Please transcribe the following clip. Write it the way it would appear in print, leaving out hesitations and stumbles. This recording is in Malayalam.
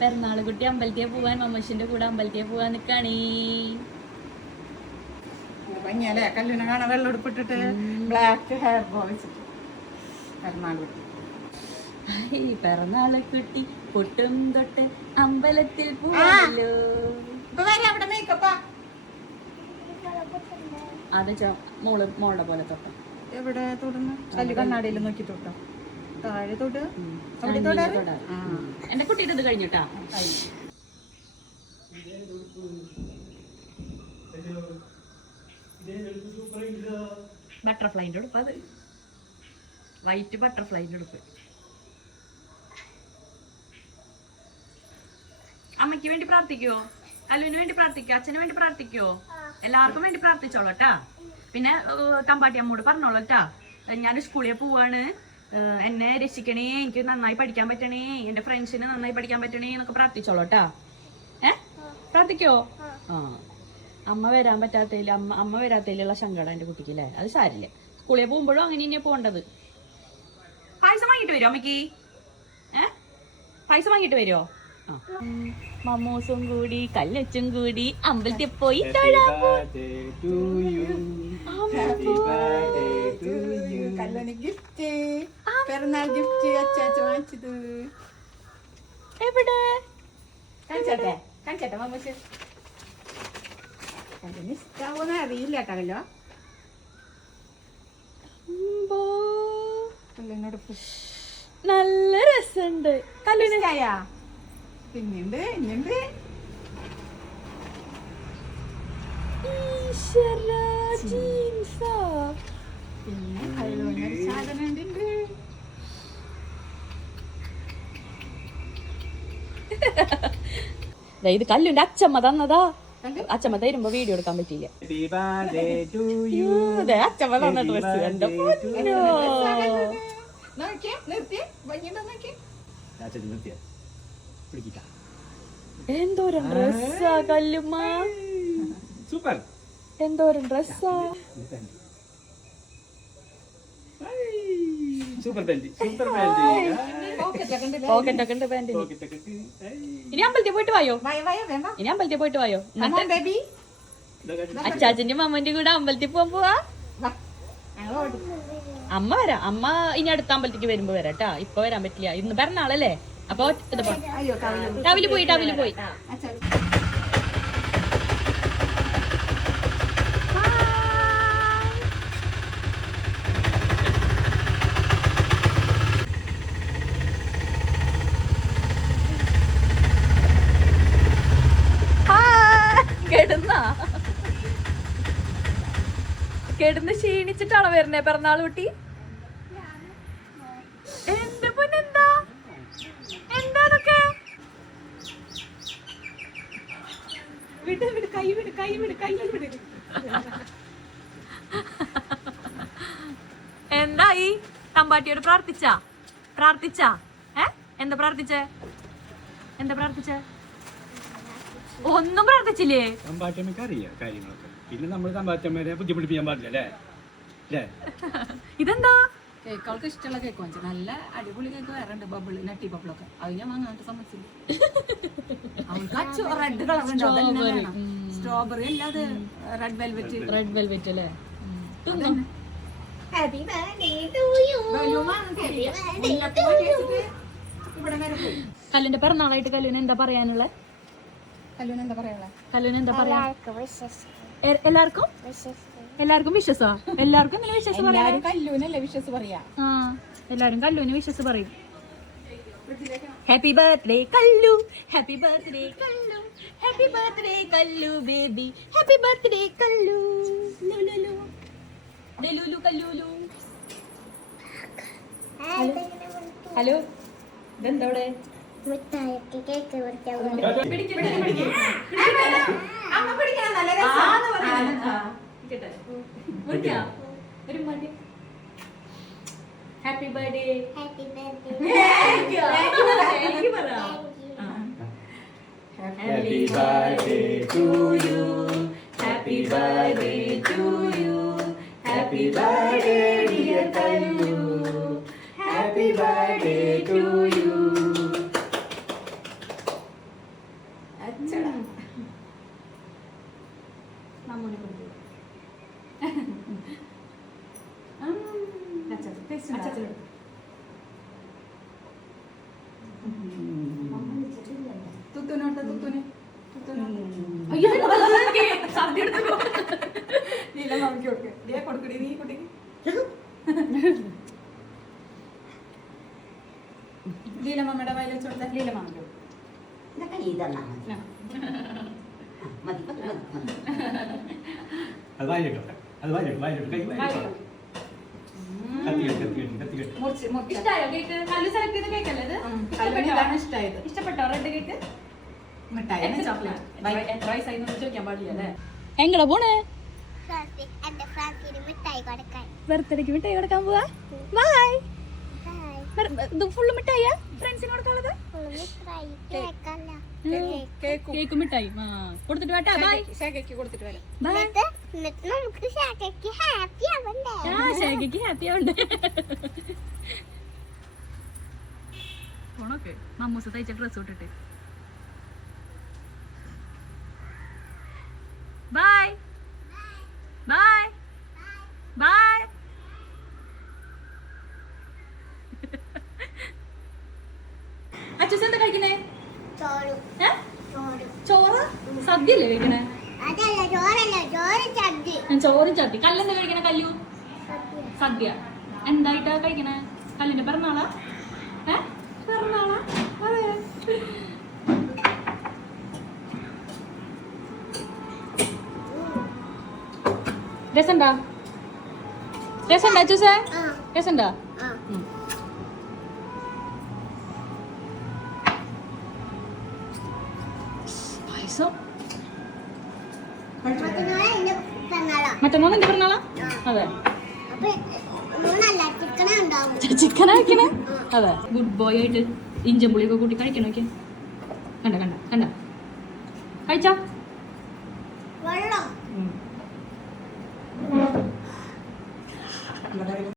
പെരുന്നാള് കുട്ടി അമ്പലത്തിൽ പോവാൻ മമ്മൂഷിന്റെ കൂടെ അമ്പലത്തിൽ പോവാൻ നിക്കാണീ. കല്ലിനെ കാണാൻ വെള്ളം എടുപ്പിട്ടിട്ട് ബ്ലാക്ക് ഹെയർ ബോ വെച്ചിട്ട് പിറന്നാള് കുട്ടി പൊട്ടും തൊട്ട് അമ്പലത്തിൽ പോവാലോ. അതെ മോളുടെ പോലെ തൊട്ടോ. എവിടെ തൊടുന്നു? കല്ല് കണ്ണാടിയിൽ നോക്കി തൊട്ടോ. താഴെ തൊട്ട് എന്റെ കുട്ടിയുടെ ഇത് കഴിഞ്ഞിട്ടാ. ബട്ടർഫ്ലൈൻ്റെ ഉടുപ്പ്, അത് വൈറ്റ് ബട്ടർഫ്ലൈൻ്റെ ഉടുപ്പ്. അമ്മയ്ക്ക് വേണ്ടി പ്രാർത്ഥിക്കുവോ? അല്ലുവിന് വേണ്ടി പ്രാർത്ഥിക്കോ? അച്ഛന് വേണ്ടി പ്രാർത്ഥിക്കുവോ? എല്ലാവർക്കും വേണ്ടി പ്രാർത്ഥിച്ചോളട്ടാ. പിന്നെ തമ്പാട്ടി അമ്മോട് പറഞ്ഞോളട്ടാ, ഞാൻ സ്കൂളിൽ പോവാണ്, എന്നെ രക്ഷിക്കണേ, എനിക്ക് നന്നായി പഠിക്കാൻ പറ്റണേ, എന്റെ ഫ്രണ്ട്സിന് നന്നായി പഠിക്കാൻ പറ്റണേ എന്നൊക്കെ പ്രാർത്ഥിച്ചോളട്ടാ. പ്രാർത്ഥിക്കോ? ആ, അമ്മ വരാൻ പറ്റാത്തതിൽ അമ്മ വരാത്തതിലുള്ള സങ്കടം എന്റെ കുട്ടിക്ക് അല്ലേ? അത് സാരില്ല. സ്കൂളിൽ പോകുമ്പോഴും അങ്ങനെ തന്നെയാ പോകേണ്ടത്. പായസം വാങ്ങിട്ട് വരുമോ അമ്മയ്ക്ക്? പായസം വാങ്ങിട്ട് വരുമോ? മമ്മൂസും കൂടി കല്ലച്ചും കൂടി അമ്പലത്തിൽ പോയി എവിടെ അറിയില്ല കേട്ടോ. നല്ല രസമുണ്ട്. കല്ലിനായ പിന്നുണ്ട് ഇന്നുണ്ട്. പിന്നെ കല്ലുവിനൊരു സാധനം ഉണ്ട്. ഇത് കല്ലുന്റെ അച്ചമ്മ തന്നതാ. അച്ചമ്മ തരുമ്പോ വീഡിയോ എടുക്കാൻ പറ്റിയില്ല. അച്ചമ്മ തന്ന ഡ്രസ് എന്റെ എന്തോരം ഡ്രസ്സാ കല്ലുമ്മ, എന്തോരം ഡ്രസ്സാ. പോക്കറ്റൊക്കെ ഉണ്ട് പാന്റിന്. ഇനി അമ്പലത്തിൽ പോയിട്ട് വായോ, ഇനി അമ്പലത്തിൽ പോയിട്ട് വായോ. അച്ചാച്ചന്റെ അമ്മന്റെ കൂടെ അമ്പലത്തിൽ പോകാൻ പോവാ. അമ്മ വരാം, അമ്മ ഇനി അടുത്ത അമ്പലത്തേക്ക് വരുമ്പോ വരാട്ടാ. ഇപ്പൊ വരാൻ പറ്റില്ല, ഇന്ന് പിറന്നാളല്ലേ. അപ്പൊ ടവില് പോയി. കിടന്ന് ക്ഷീണിച്ചിട്ടാണോ വരുന്നേ പിറന്നാൾ കുട്ടി? എന്റെ പൊന്നെന്താ എന്താ എന്തായി? തമ്പാട്ടിയോട് പ്രാർത്ഥിച്ചാ? എന്താ പ്രാർത്ഥിച്ചേ? ഒന്നും പ്രാർത്ഥിച്ചില്ലേ? തമ്പാറ്റമ്മക്ക് അറിയാം കാര്യങ്ങളൊക്കെ. പിന്നെ നമ്മൾ തമ്പാറ്റമ്മരെ ബുദ്ധിമുട്ടിപ്പിക്കാൻ പാടില്ല അല്ലേ? ഇതെന്താ? കേക്ക് അവൾക്ക് ഇഷ്ടമുള്ള കേക്ക് വാങ്ങിച്ചു. നല്ല അടിപൊളി കേക്ക് വേറെ ഉണ്ട്, ബബിള്, നട്ടി ബബിളൊക്കെ. അത് ഞാൻ വാങ്ങാനായിട്ട് സമ്മതിച്ചില്ല. അവൾക്ക് റെഡ് കളർ ഉണ്ട്, സ്ട്രോബെറി അല്ലാതെ റെഡ് വെൽവെറ്റ് അല്ലേ? കല്ലിന്റെ പിറന്നാളായിട്ട് കല്ലുവിന് എന്താ പറയാനുള്ള? കല്ലുവിന് എന്താ പറയാ? എല്ലാവർക്കും വിശ്വസോ? എല്ലാവർക്കും എന്തിനാ വിശ്വസം പറയാ? കല്ലൂനല്ലേ വിശ്വസ് പറയാ. എല്ലാരും കല്ലുവിന് വിശ്വസ് പറയും. Happy birthday Kallu, happy birthday Kallu, happy birthday Kallu baby, happy birthday Kallu ലുലുലു ഡെലുലു കല്ലുലു. ഹലോ, ഇതെന്താ ഇവിടെ? Happy birthday. Happy birthday to you, happy birthday to you, happy birthday dear Kallu, happy birthday to you. അച്ചടാ നമ്മൂനെ കൊണ്ട് തുത്തുനോട്ടെ തുത്തുനെ അയ്യോ സദ്യ എടുത്തോ നീല മാമിക്ക് കൊടുക്കേ നീ കൊടുക്കടി നീ കുട്ടിക്ക് ലീലമ്മയുടെ വയൽ വെച്ച് കൊടുത്ത ലീലമാമിക്ക് അത് വായിലിട്ടോ അത് വായിലിട്ടോ കൈ വായിലിട്ടോ ഇഷ്ടായോ കേക്ക്? കല്ല് സെലക്ട് ചെയ്ത കേക്കല്ലേ ഇത്? ഇതാണ് ഇഷ്ടമായത്. ഇഷ്ടപ്പെട്ടോ റെഡ് കേക്ക്? മിഠായി ചോക്ലേറ്റ് എത്ര വയസ്സായി ചോദിക്കാൻ പാടില്ല അല്ലേ? എങ്ങടാ പോണേ? ബർത്ത്ഡേക്ക് മിഠായി കൊടുക്കാൻ പോവാ. ബൈ. ഇത് ഫുള്ള് മിഠായിയാ ഫ്രണ്ട്സിന് കൊടുക്കാനുള്ളത്? കേക്ക് മിഠായി കൊടുത്തിട്ട് വേട്ടാ. ബൈ. ഷാക്കയ്ക്ക് കൊടുത്തിട്ട് വരാം. ബൈ. ഷാക്കയ്ക്ക് ഹാപ്പി ആവണ്ടേ? പോണോക്കെ മമ്മൂസ തയ്ച്ച ഡ്രസ് ഇട്ടിട്ട്. Bye bye bye. അച്ഛൻ എന്താ കഴിക്കണേ? ചോറ് സദ്യയല്ലേ കഴിക്കണേ? ചോറും ചട്ടി. കല്ലെന്താ കഴിക്കണേ? കല്ലു സദ്യ എന്തായിട്ടാ കഴിക്കണേ? കല്ലിന്റെ പിറന്നാളാ? പിറന്നാളാ? അതെ. രസണ്ടാ? രസണ്ടാ അച്ഛൂസേ? രസണ്ടാ? പായസം മറ്റന്നാൾ എന്റെ പിറന്നാളാ? അതെ. ചിക്കനാ കഴിക്കണേ? അതെ. ഗുഡ് ബോയ് ആയിട്ട് ഇഞ്ചമ്പുളിയൊക്കെ കൂട്ടി കഴിക്കണോക്കെ. കണ്ട കണ്ട കണ്ട കഴിച്ചോ?